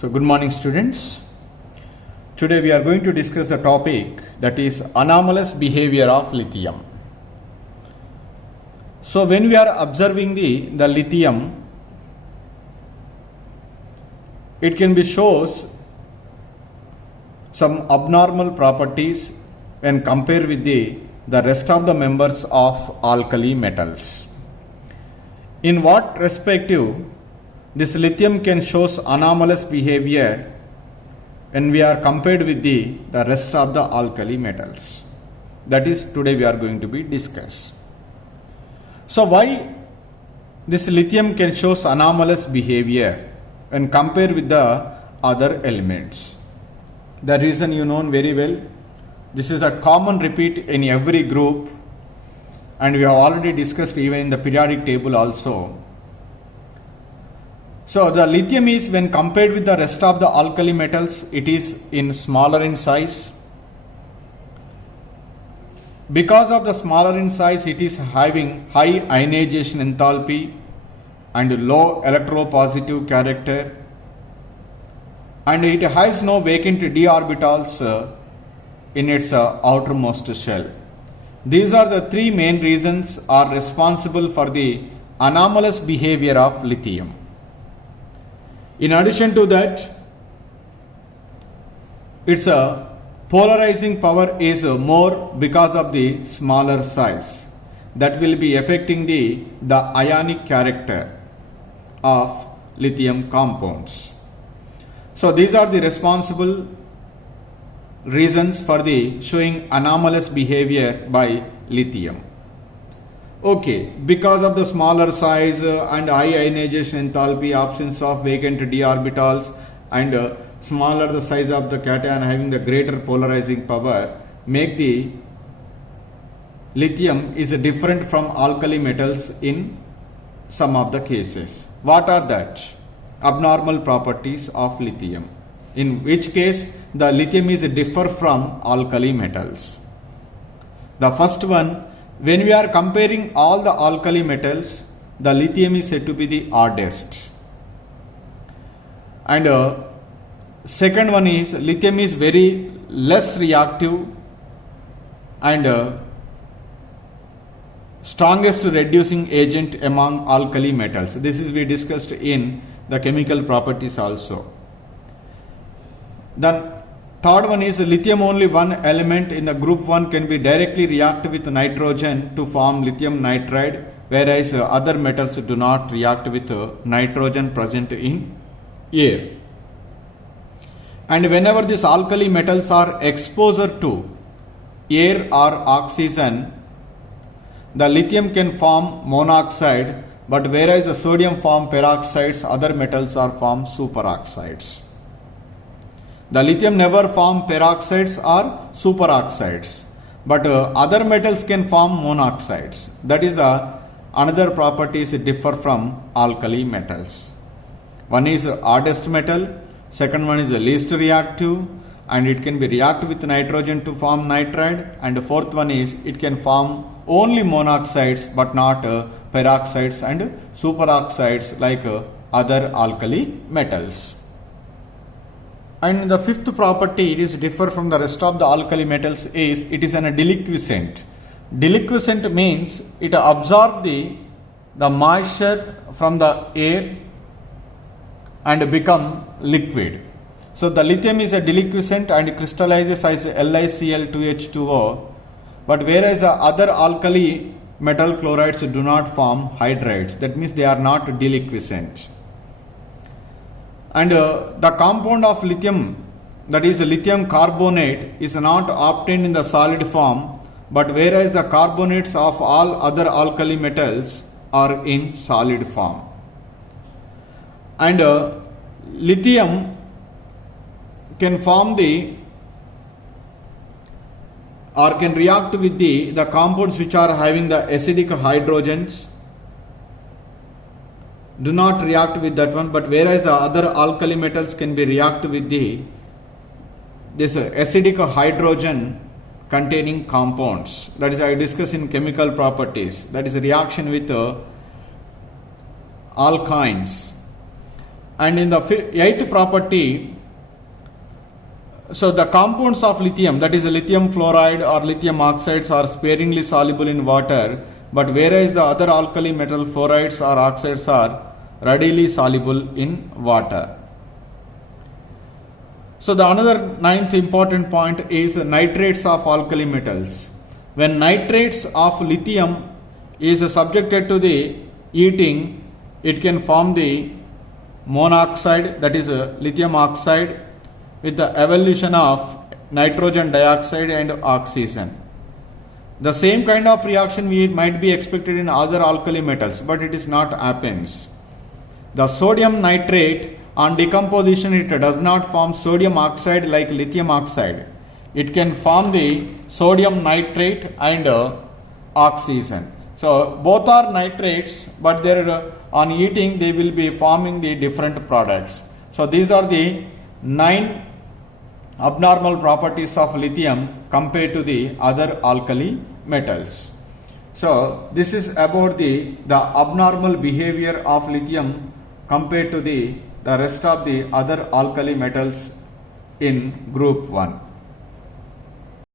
So good morning students. Today we are going to discuss the topic that is anomalous behavior of lithium. So when we are observing the lithium, it can be shows some abnormal properties when compared with the rest of the members of alkali metals. In what respective this lithium can shows anomalous behavior when we are compared with the rest of the alkali metals. That is today we are going to be discuss. So why this lithium can shows anomalous behavior when compared with the other elements? The reason you know very well. This is a common repeat in every group, and we have already discussed even in the periodic table also. So the lithium is, when compared with the rest of the alkali metals, it is in smaller in size. Because of the smaller in size, it is having high ionization enthalpy and low electropositive character, and it has no vacant d orbitals in its outermost shell. These are the three main reasons are responsible for the anomalous behavior of lithium. In addition to that, its polarizing power is more because of the smaller size. That will be affecting the ionic character of lithium compounds. So these are the responsible reasons for the showing anomalous behavior by lithium. Okay, because of the smaller size and high ionization enthalpy, absence of vacant d orbitals, and smaller the size of the cation having the greater polarizing power, make the lithium is different from alkali metals in some of the cases. What are that? Abnormal properties of lithium, in which case the lithium is differ from alkali metals. The first one, when we are comparing all the alkali metals, the lithium is said to be the hardest. And second one is, lithium is very less reactive and strongest reducing agent among alkali metals. This is we discussed in the chemical properties also. Then third one is, lithium only one element in the group 1 can be directly react with nitrogen to form lithium nitride, whereas other metals do not react with nitrogen present in air. And whenever these alkali metals are exposed to air or oxygen, the lithium can form monoxide, but whereas the sodium form peroxides, other metals are formed superoxides. The lithium never form peroxides or superoxides, but other metals can form monoxides. That is the another properties differ from alkali metals. One is hardest metal, second one is the least reactive, and it can be react with nitrogen to form nitride, and the fourth one is it can form only monoxides but not peroxides and superoxides like other alkali metals. And the fifth property, it is differ from the rest of the alkali metals, is it is an deliquescent. Deliquescent means it absorbs the moisture from the air and become liquid. So the lithium is a deliquescent and crystallizes as LiCl2H2O, but whereas the other alkali metal chlorides do not form hydrides, that means they are not deliquescent. And the compound of lithium, that is lithium carbonate, is not obtained in the solid form, but whereas the carbonates of all other alkali metals are in solid form. And lithium can form can react with the compounds which are having the acidic hydrogens, do not react with that one, but whereas the other alkali metals can be react with this acidic hydrogen containing compounds. That is I discuss in chemical properties. That is a reaction with alkynes. And in the eighth property, so the compounds of lithium, that is lithium fluoride or lithium oxides, are sparingly soluble in water, but whereas the other alkali metal fluorides or oxides are readily soluble in water. So the another ninth important point is nitrates of alkali metals. When nitrates of lithium is subjected to the heating, it can form the monoxide, that is lithium oxide, with the evolution of nitrogen dioxide and oxygen. The same kind of reaction might be expected in other alkali metals, but it is not happens. The sodium nitrate, on decomposition, it does not form sodium oxide like lithium oxide. It can form the sodium nitrate and oxygen. So both are nitrates, but on heating they will be forming the different products. So these are the 9 abnormal properties of lithium compared to the other alkali metals. So this is about the abnormal behavior of lithium compared to the rest of the other alkali metals in group 1.